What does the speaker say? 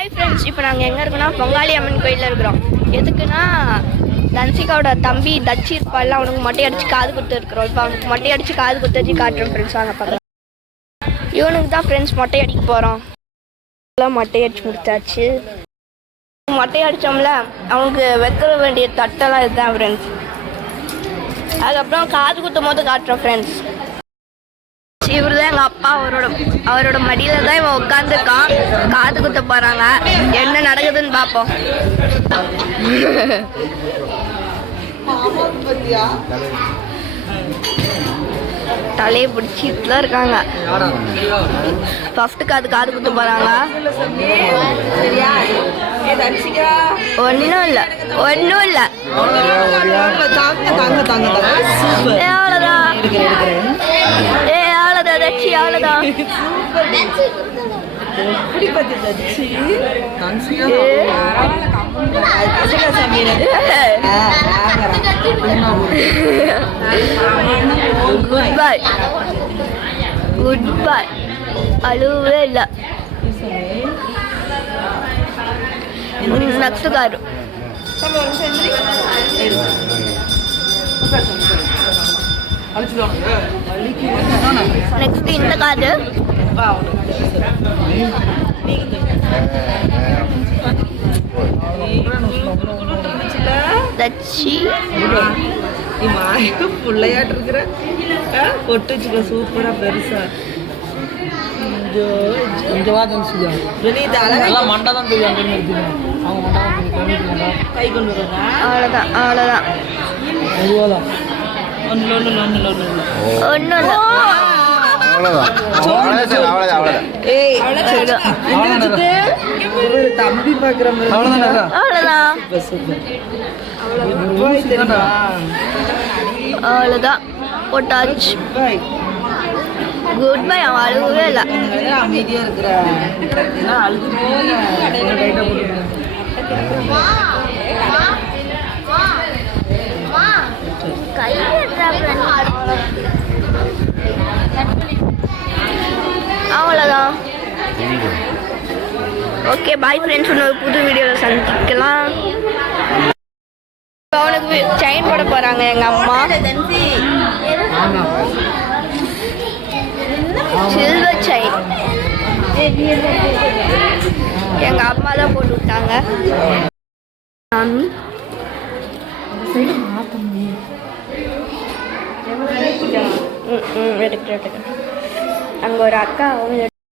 Hi friends, இப்போ நாங்கள் எங்கே இருக்கோன்னா பொங்காளி அம்மன் கோயிலில் இருக்கிறோம். எதுக்குன்னா தன்சிகாவோட தம்பி தச்சி இருப்பாள், அவனுக்கு மொட்டை அடித்து காது குத்து இருக்கிறோம். இப்போ அவனுக்கு மொட்டை அடித்து காது குத்து வச்சு காட்டுறோம் ஃப்ரெண்ட்ஸ். வாங்க பார்க்கலாம். இவனுக்கு தான் ஃப்ரெண்ட்ஸ் மொட்டை அடிக்க போகிறோம். மொட்டை அடிச்சு முடிச்சாச்சு. மொட்டை அடித்தோம்ல, அவனுக்கு வைக்க வேண்டிய தட்டெல்லாம் இதுதான் ஃப்ரெண்ட்ஸ். அதுக்கப்புறம் காது குத்தும் போது காட்டுறோம் ஃப்ரெண்ட்ஸ். இவர் தான் எங்கள் அப்பா. அவரோட மடியில் தான் இவன் உட்காந்துருக்கான். காது குத்த போகிறாங்க. என்ன நடக்குதுன்னு பார்ப்போம். தலையை பிடிச்சிட்டுலாம் இருக்காங்க. ஃபஸ்ட்டு காது குத்த போகிறாங்க. ஒன்றும் இல்லை அவ்வளோதான். தச்சி அவ்வளோதான். Good bye. அழுவே இல்லை. Next car. நெக்ஸ்ட் இந்த காது. தச்சி பிள்ளையாட்டு இருக்கிற பொட்டு வச்சுக்க சூப்பரா பெருசா. அவ்வளோதான். தம்பி பாக்குற அவ்வளோதான். போட்டாச்சு. Good bye. அவன் அழுகவே இல்லை. அமைதியா இருக்கிற அழுது அவ்வளோதான். Okay bye friends. இன்னொரு புது வீடியோவில் சந்திக்கலாம். அவனுக்கு செயின் போட போகிறாங்க எங்கள் அம்மா. சில்வர் செயின் எங்கள் அம்மா தான் போட்டு விட்டாங்க. எடுக்க அங்கே ஒரு அக்கா அவங்க